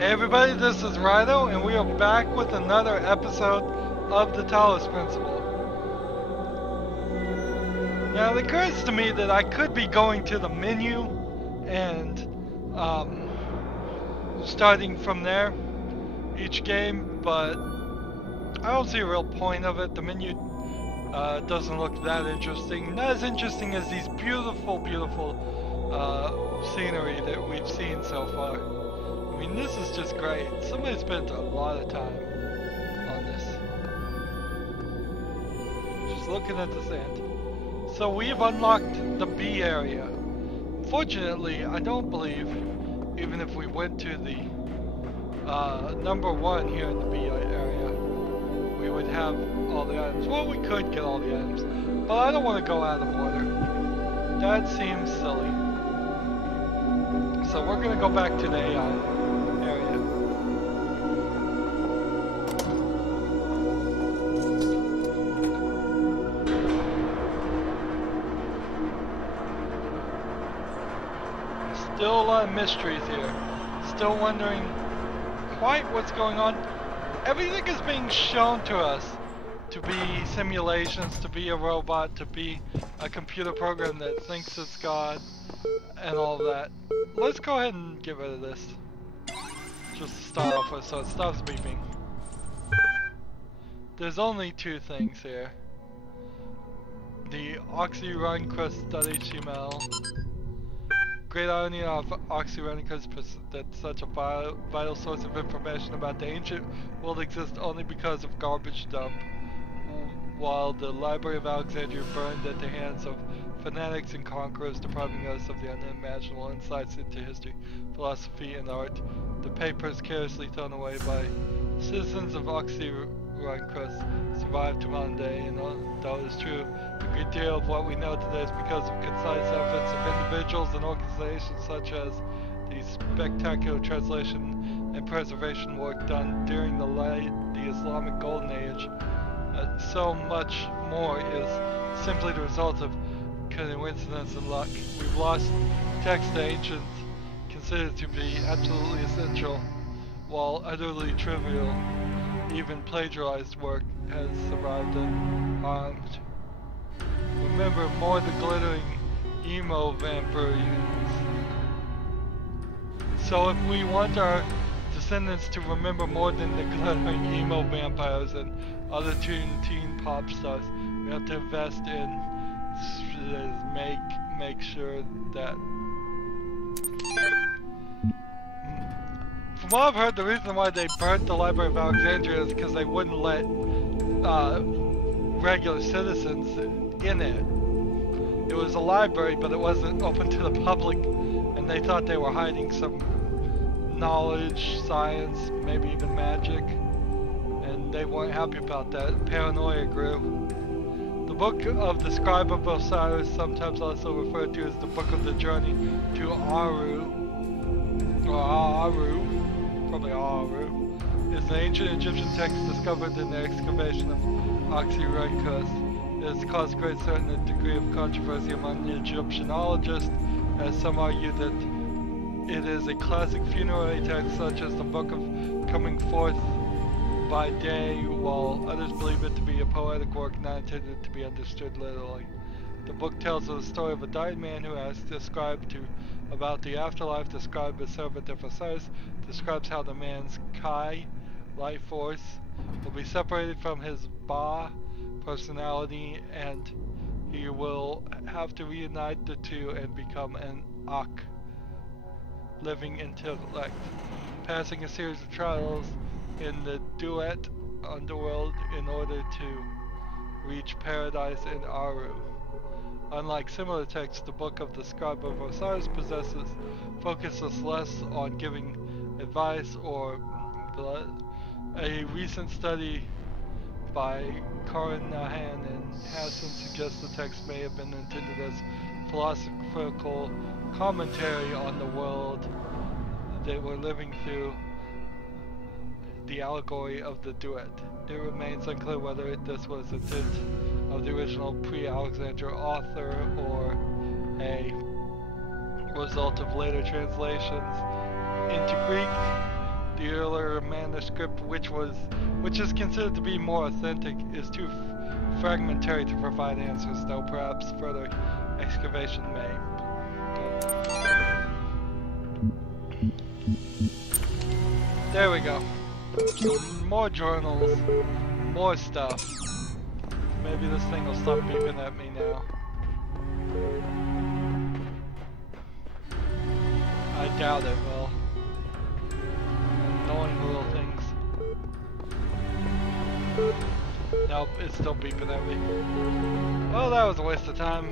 Hey everybody, this is Rydo, and we are back with another episode of the Talos Principle. Now it occurs to me that I could be going to the menu and starting from there each game, but I don't see a real point of it. The menu doesn't look that interesting. Not as interesting as these beautiful, beautiful scenery that we've seen so far. I mean, this is just great. Somebody spent a lot of time on this. Just looking at the sand. So we've unlocked the B area. Fortunately, I don't believe, even if we went to the number 1 here in the B area, we would have all the items. Well, we could get all the items, but I don't want to go out of order. That seems silly. So we're going to go back to the AI area. Still a lot of mysteries here. Still wondering quite what's going on. Everything is being shown to us to be simulations, to be a robot, to be a computer program that thinks it's God, and all that. Let's go ahead and get rid of this. Just to start off with, so it stops beeping. There's only 2 things here. The oxyrun-crust.html. Great irony of oxyrun-crust that such a vital source of information about the ancient world exists only because of garbage dump, while the Library of Alexandria burned at the hands of fanatics and conquerors, depriving us of the unimaginable insights into history, philosophy, and art. The papers carelessly thrown away by citizens of Oxyrun-crust survived to modern day, and though it is true, a great deal of what we know today is because of concise efforts of individuals and organizations such as the spectacular translation and preservation work done during the Islamic Golden Age. So much more is simply the result of coincidence and luck. We've lost text to ancient considered to be absolutely essential, while utterly trivial, even plagiarized work has survived unharmed. Remember more the glittering Emo-Vampires. So if we want our descendants to remember more than the glittering Emo-Vampires and other teen pop stars, we have to invest in make sure that. From what I've heard, the reason why they burnt the Library of Alexandria is because they wouldn't let regular citizens in it. It was a library, but it wasn't open to the public, and they thought they were hiding some knowledge, science, maybe even magic, and they weren't happy about that. Paranoia grew. The Book of the Scribe of Osiris, sometimes also referred to as the Book of the Journey to Aru, or Aru, probably Aru, is an ancient Egyptian text discovered in the excavation of Oxyrun-crust. It has caused great certain degree of controversy among Egyptianologists, as some argue that it is a classic funerary text such as the Book of Coming Forth by Day, while others believe it to be a poetic work not intended to be understood literally. The book tells the story of a dying man who asks the scribe about the afterlife. The scribe, a servant of Osiris, describes how the man's Kai, life force, will be separated from his Ba, personality, and he will have to reunite the two and become an Ak, living intellect, passing a series of trials in the duet underworld in order to reach paradise in Aru. Unlike similar texts, the Book of the Scribe of Osiris focuses less on giving advice or blood. A recent study by Carnahan and Hassan suggests the text may have been intended as philosophical commentary on the world they were living through, the allegory of the duet. It remains unclear whether this was intent of the original pre-Alexandria author or a result of later translations into Greek. The earlier manuscript, which is considered to be more authentic, is too fragmentary to provide answers, though perhaps further excavation may. There we go. Some more journals, more stuff. Maybe this thing will stop beeping at me now. I doubt it will. Annoying little things. Nope, it's still beeping at me. Well, that was a waste of time.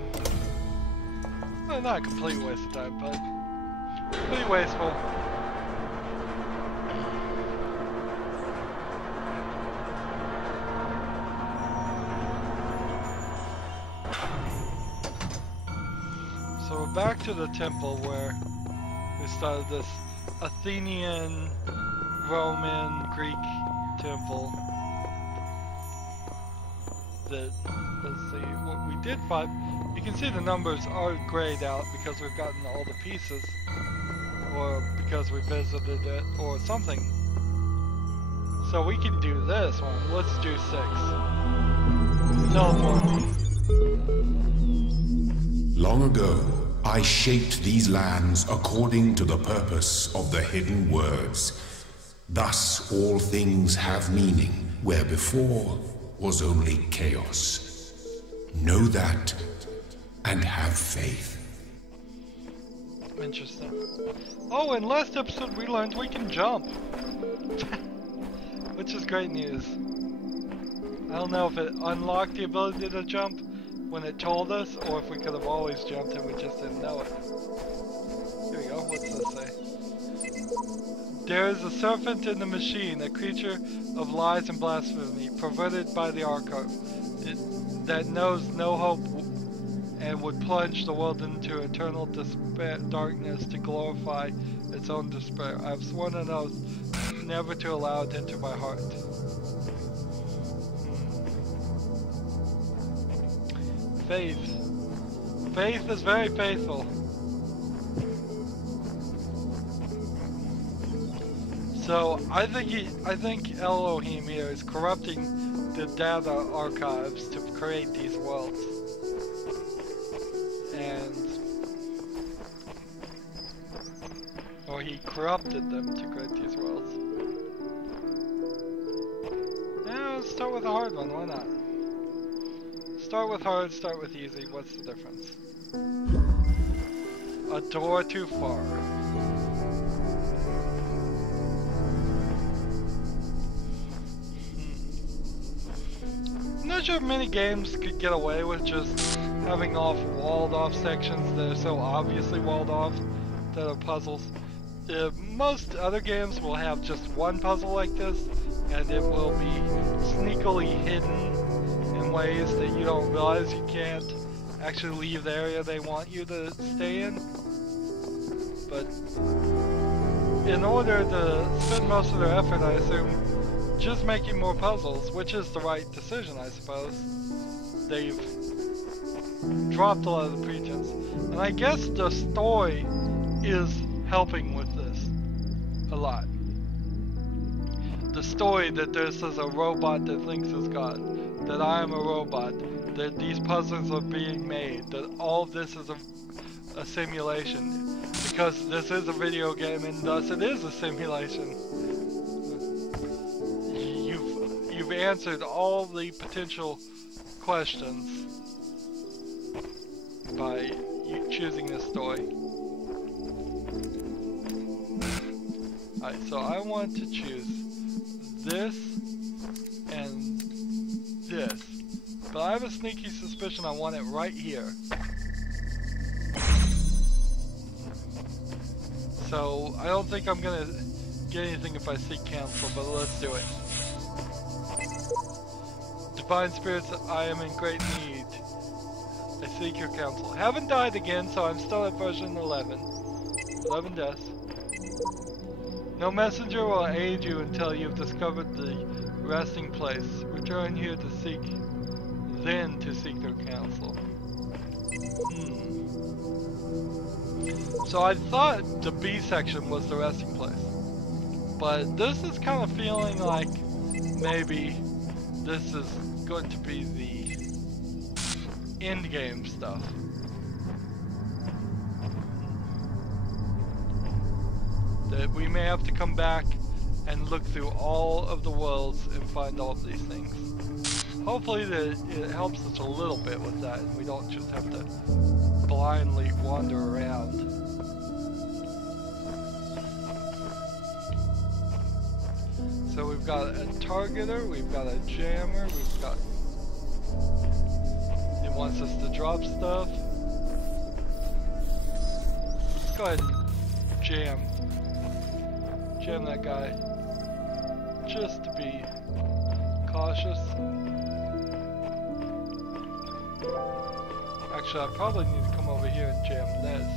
Well, not a complete waste of time, but pretty wasteful. So we're back to the temple where we started this Athenian, Roman, Greek temple. That, let's see, what we did find, you can see the numbers are grayed out because we've gotten all the pieces, or because we visited it, or something. So we can do this one. Let's do 6. Teleport me. Long ago, I shaped these lands according to the purpose of the hidden words. Thus all things have meaning, where before was only chaos. Know that, and have faith. Interesting. Oh, in last episode we learned we can jump. Which is great news. I don't know if it unlocked the ability to jump when it told us, or if we could have always jumped and we just didn't know it. Here we go, what's this say? There is a serpent in the machine, a creature of lies and blasphemy, perverted by the archive, that knows no hope and would plunge the world into eternal darkness to glorify its own despair. I have sworn an oath never to allow it into my heart. Faith. Faith is very faithful. So I think Elohim here is corrupting the data archives to create these worlds. Or he corrupted them to create these worlds. Yeah, let's start with a hard one, why not? Start with hard, start with easy, what's the difference? A door too far. I'm not sure if many games could get away with just having walled off sections that are so obviously walled off that are puzzles. Most other games will have just one puzzle like this, and it will be sneakily hidden in ways that you don't realize. You can't actually leave the area they want you to stay in. But in order to spend most of their effort, I assume, just making more puzzles, which is the right decision, I suppose, they've dropped a lot of the pretense. And I guess the story is helping with this a lot. The story that this is a robot that thinks is God, that I am a robot, that these puzzles are being made, that all of this is a simulation, because this is a video game and thus it is a simulation. You've answered all the potential questions by choosing this story. Alright, so I want to choose this and this, but I have a sneaky suspicion I want it right here. So I don't think I'm gonna get anything if I seek counsel, but let's do it. Divine spirits, I am in great need. I seek your counsel. Haven't died again, so I'm still at version 11. 11 deaths. No messenger will aid you until you've discovered the resting place. Return here to seek, then to seek their counsel. So I thought the B section was the resting place. But this is kind of feeling like maybe this is going to be the end game stuff. That we may have to come back and look through all of the worlds and find all of these things. Hopefully that it helps us a little bit with that and we don't just have to blindly wander around. So we've got a targeter, we've got a jammer, we've got... It wants us to drop stuff. Let's go ahead and jam that guy. Just to be cautious. Actually, I probably need to come over here and jam this.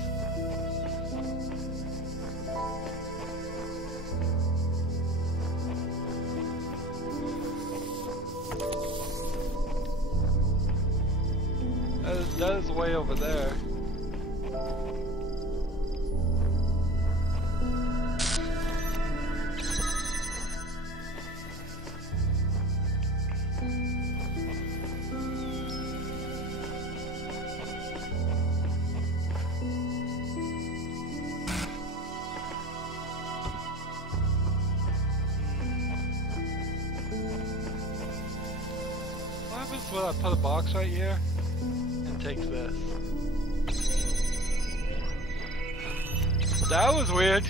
That is way over there. What happens when I put a box right here? Take this. That was weird.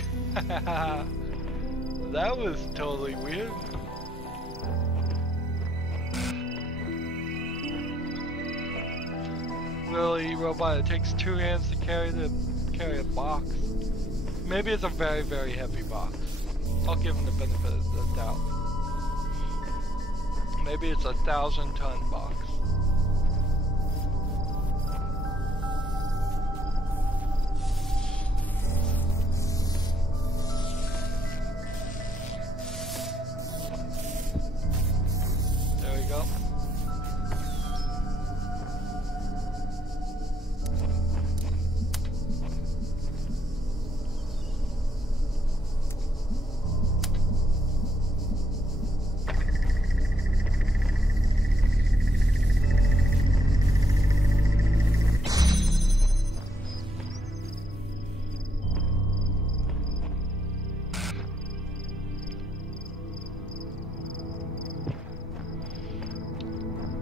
That was totally weird. Really, robot, it takes 2 hands to carry a box. Maybe it's a very, very heavy box. I'll give him the benefit of the doubt. Maybe it's a 1,000-ton box.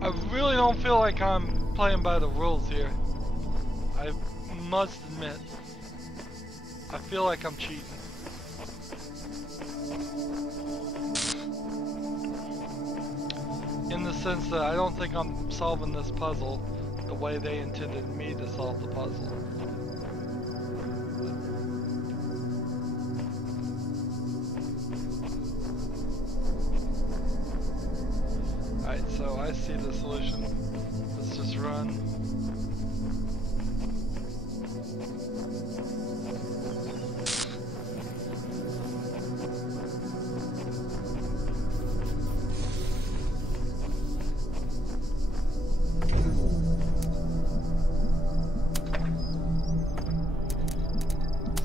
I really don't feel like I'm playing by the rules here. I must admit. I feel like I'm cheating. In the sense that I don't think I'm solving this puzzle the way they intended me to solve the puzzle. Alright, so I see the solution. Let's just run.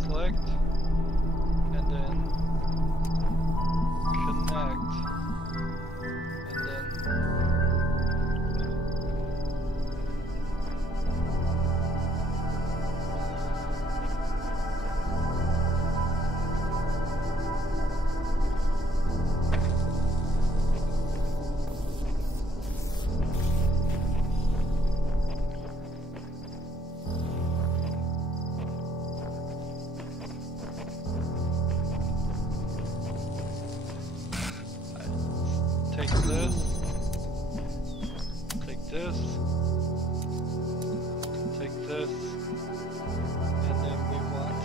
Select, and then connect, and then take this, take this, take this, and then we want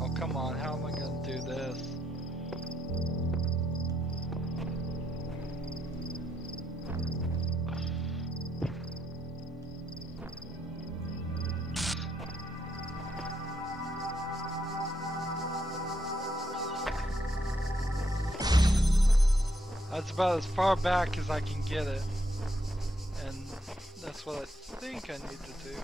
oh come on, how am I gonna do this? That's about as far back as I can get it. That's what I think I need to do.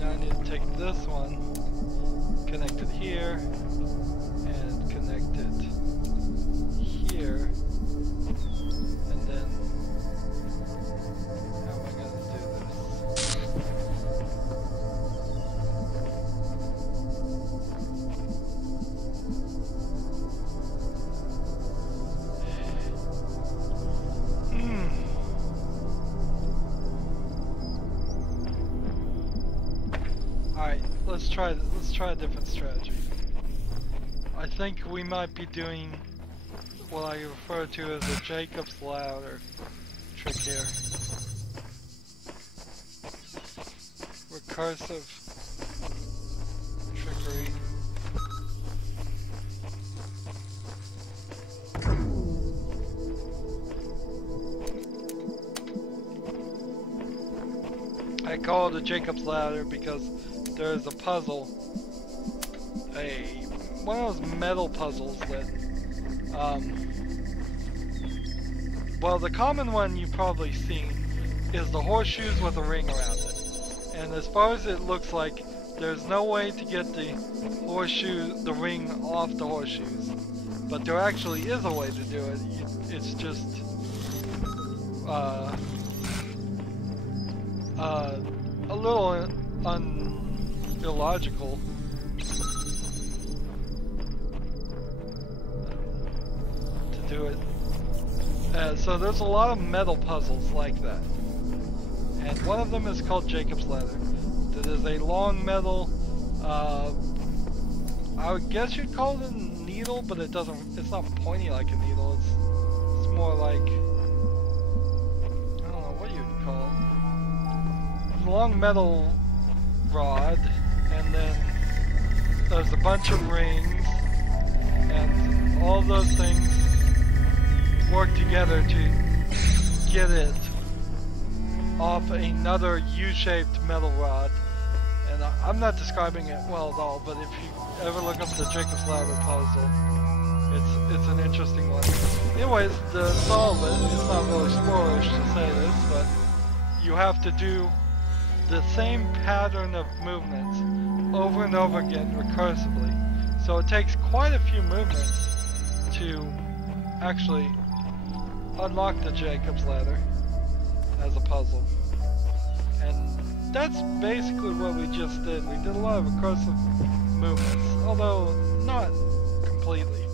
Now I need to take this one, connect it here, and connect it here, and then how am I going to do this? Alright, let's try a different strategy. I think we might be doing what I refer to as a Jacob's ladder trick here. Recursive trickery. I call it a Jacob's ladder because there's a puzzle, one of those metal puzzles that, well, the common one you've probably seen is the horseshoes with a ring around it. And as far as it looks like, there's no way to get the ring off the horseshoes. But there actually is a way to do it. It's just a little illogical. To do it. So there's a lot of metal puzzles like that. And one of them is called Jacob's Ladder. That is a long metal, I would guess you'd call it a needle, but it's not pointy like a needle. It's more like, I don't know what you'd call it. It's a long metal rod, and then there's a bunch of rings, and all those things work together to get it off another U-shaped metal rod. And I'm not describing it well at all, but if you ever look up the Jacob's Ladder puzzle, it's an interesting one. Anyways, to solve it, it's not really spoilerish to say this, but you have to do the same pattern of movements over and over again recursively. So it takes quite a few movements to actually unlock the Jacob's Ladder as a puzzle. And that's basically what we just did. We did a lot of recursive movements, although not completely.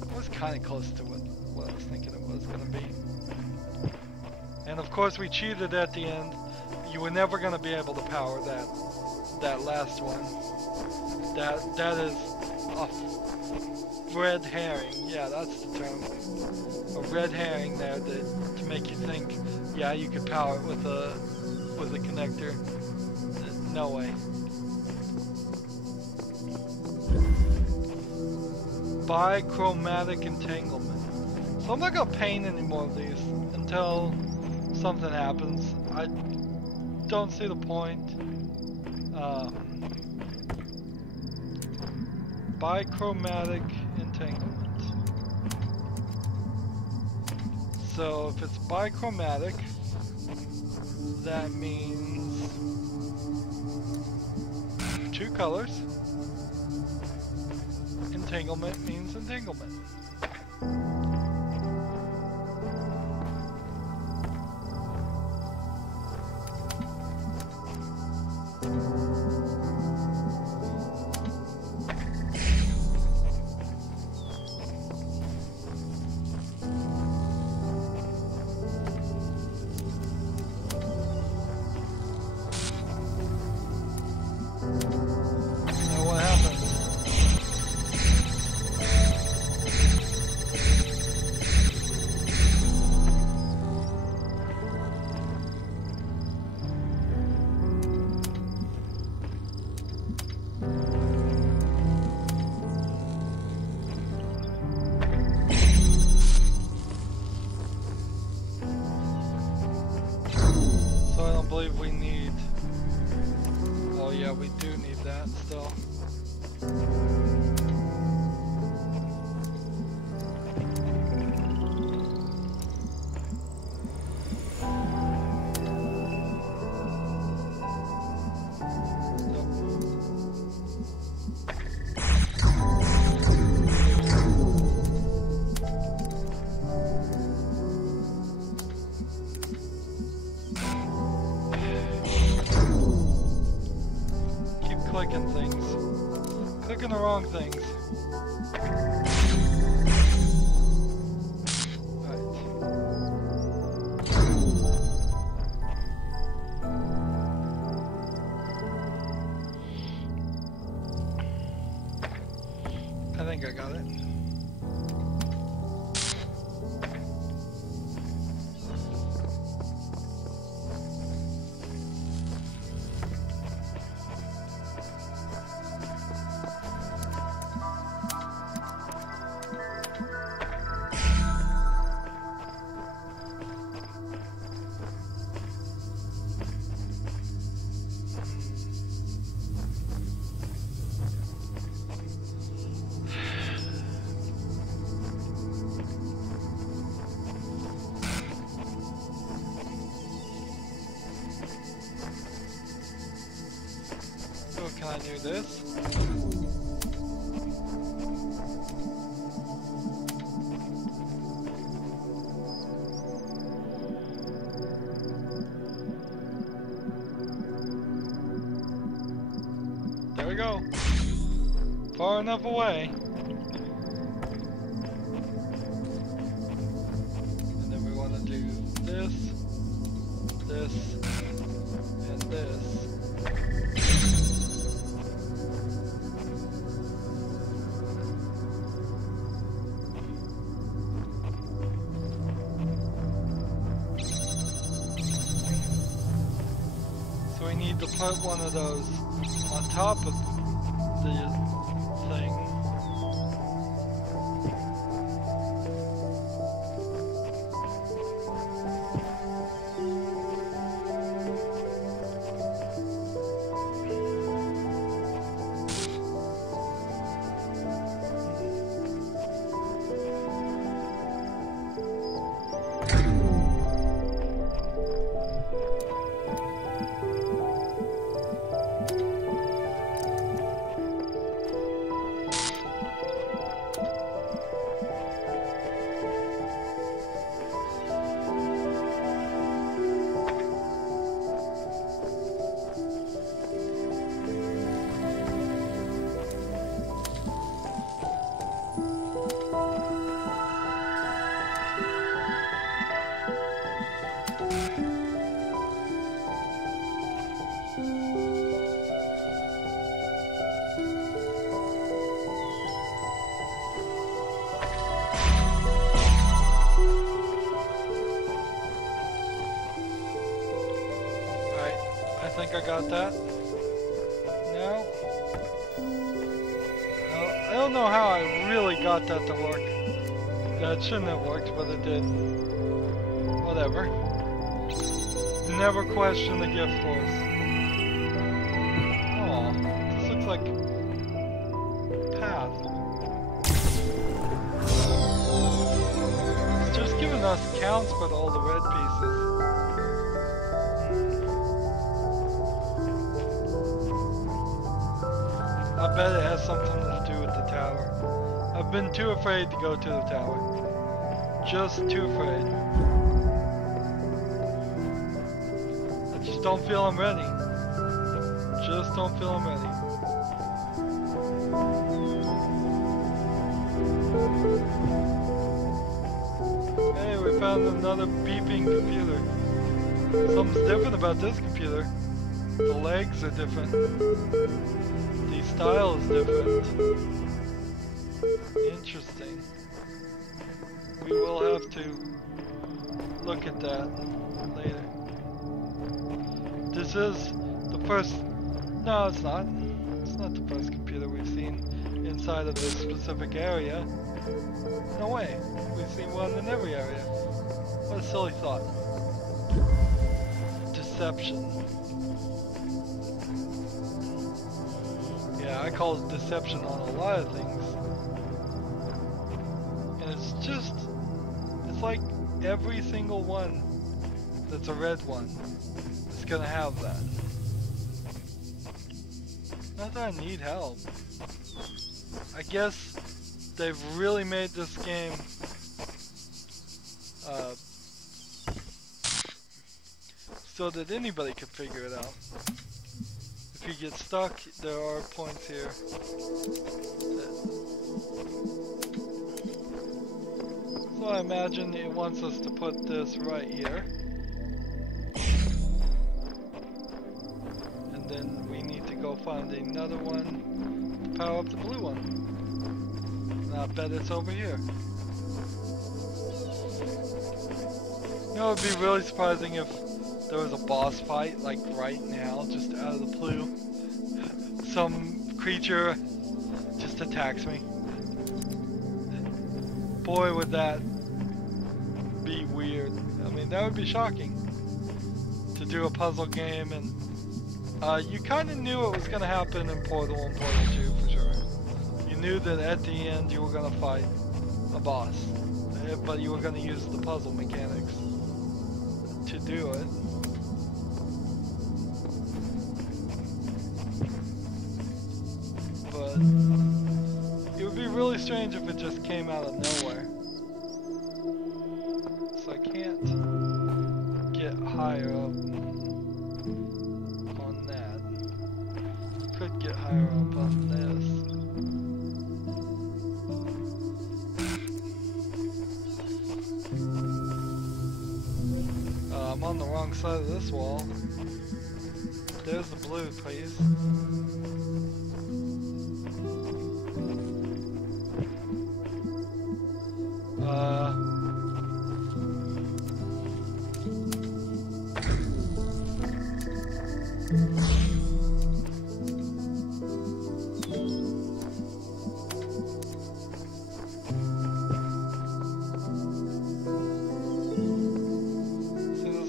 It was kind of close to what I was thinking it was going to be. And of course we cheated at the end. You were never going to be able to power that last one. That is a red herring. Yeah, that's the term. A red herring there to make you think, yeah, you could power it with a connector. No way. Bichromatic entanglement. So I'm not gonna paint any more of these until something happens. I don't see the point. Bichromatic entanglement. So if it's bichromatic, that means 2 colors. Entanglement means entanglement. We need, oh yeah, we do need that still. clicking things. Clicking the wrong things. I think I got it. Can I do this? There we go. Far enough away. And then we want to do this, this, and this. We need to put one of those on top of the thing. I think I got that. No? I don't know how I really got that to work. That shouldn't have worked, but it did. Whatever. Never question the gift force. Oh, this looks like path. It's just giving us counts for all the red pieces. I bet it has something to do with the tower. I've been too afraid to go to the tower. Just too afraid. I just don't feel I'm ready. Just don't feel I'm ready. Hey, we found another beeping computer. Something's different about this computer. The legs are different. The style is different. Interesting. We will have to look at that later. This is the first... No, it's not. It's not the first computer we've seen inside of this specific area. No way. We've seen one in every area. What a silly thought. Deception. Yeah, I call it deception on a lot of things. And it's just, it's like every single one that's a red one is gonna have that. Not that I need help. I guess they've really made this game so that anybody could figure it out. If you get stuck, there are points here. So I imagine it wants us to put this right here. And then we need to go find another one to power up the blue one. And I bet it's over here. You know, it would be really surprising if there was a boss fight, like right now, just out of the blue. Some creature just attacks me. Boy, would that be weird. I mean, that would be shocking. To do a puzzle game, and you kind of knew it was going to happen in Portal and Portal 2 for sure. You knew that at the end you were going to fight a boss, but you were going to use the puzzle mechanics to do it. But it would be really strange if it just came out of nowhere. So I can't get higher up on that. Could get higher up on this. I'm on the wrong side of this wall. There's the blue, please.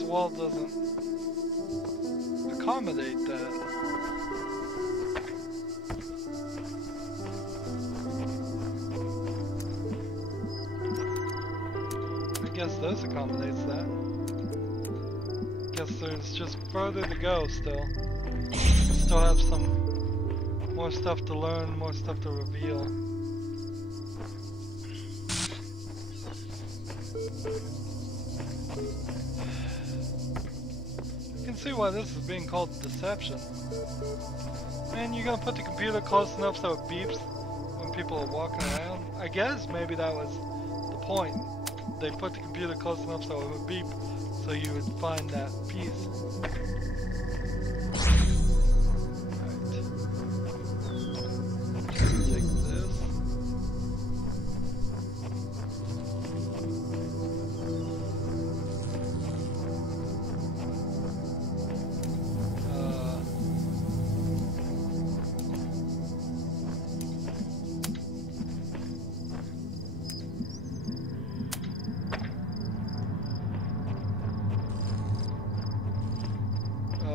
Wall doesn't accommodate that. I guess this accommodates that. Guess there's just further to go still. Still have some more stuff to learn, more stuff to reveal. See why this is being called deception. Man, you're gonna put the computer close enough so it beeps when people are walking around? I guess maybe that was the point. They put the computer close enough so it would beep, so you would find that piece. Right. Take this.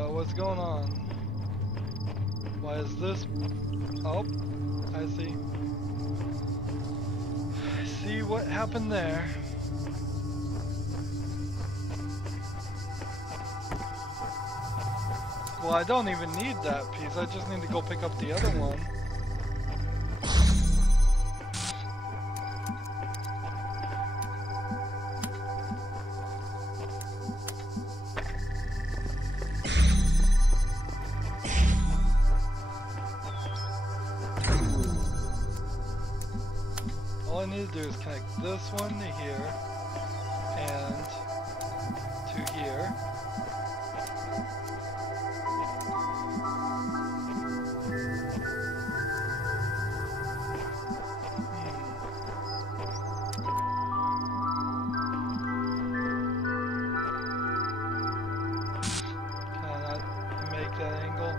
What's going on? Why is this? Oh, I see. I see what happened there. Well, I don't even need that piece. I just need to go pick up the other one. All I need to do is connect this one to here and to here. Can I not make that angle?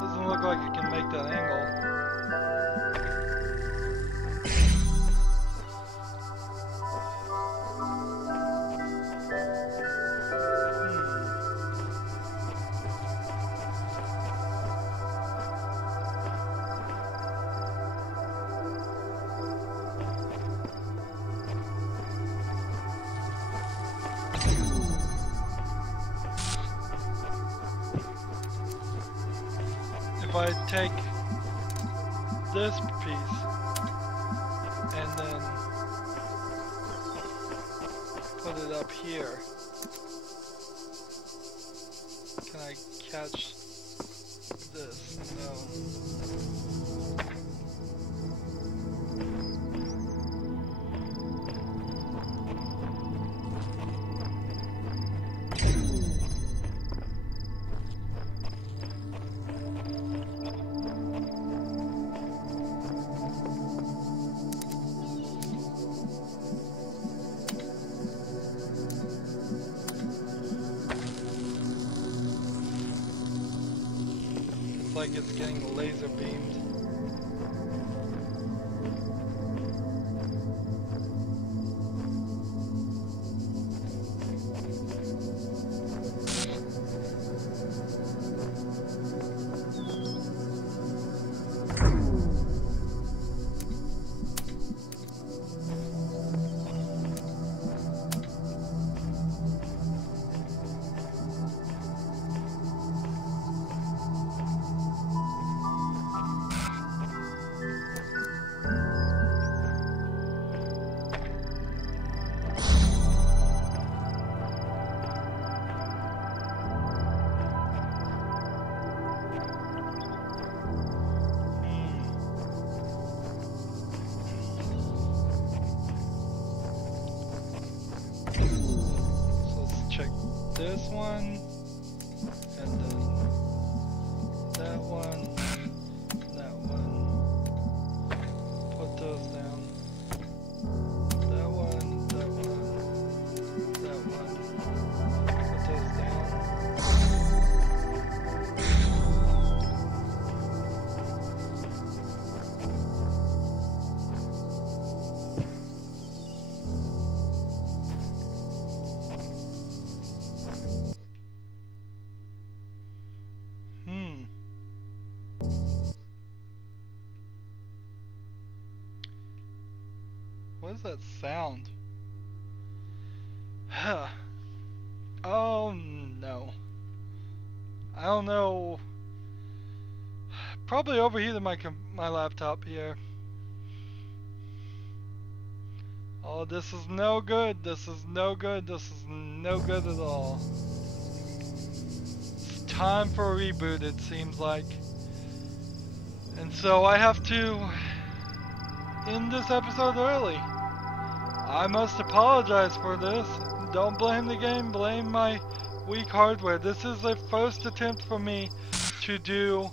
Doesn't look like it can make that angle. If I take this piece and then put it up here, can I catch this? No. Like it's getting laser beamed. This one, and then that one, that one. Put those down. That one, that one, that one. Put those down. What is that sound? Oh no. I don't know. Probably overheated my laptop here. Oh, this is no good. This is no good. This is no good at all. It's time for a reboot, it seems like. And so I have to end this episode early. I must apologize for this. Don't blame the game, blame my weak hardware. This is the first attempt for me to do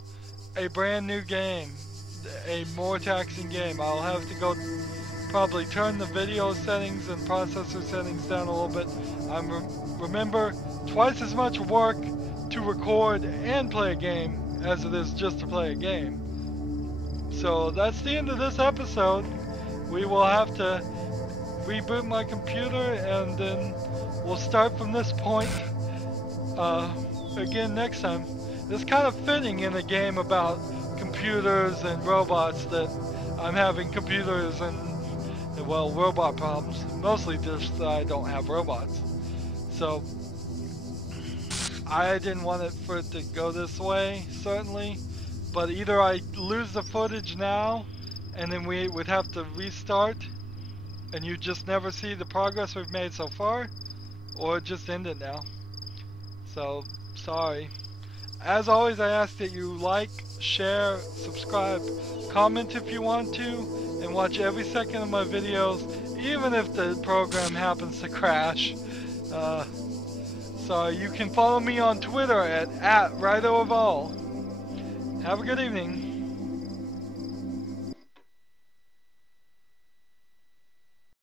a brand new game, a more taxing game. I'll have to go probably turn the video settings and processor settings down a little bit. Remember, twice as much work to record and play a game as it is just to play a game. So that's the end of this episode. We will have to reboot my computer and then we'll start from this point again next time. It's kind of fitting in a game about computers and robots that I'm having computers and, well, robot problems. Mostly just that I don't have robots. So I didn't want it for it to go this way, certainly. But either I lose the footage now and then we would have to restart and you just never see the progress we've made so far, or just end it now. So, sorry. As always, I ask that you like, share, subscribe, comment if you want to, and watch every second of my videos, even if the program happens to crash. So you can follow me on Twitter at Rydo. Have a good evening.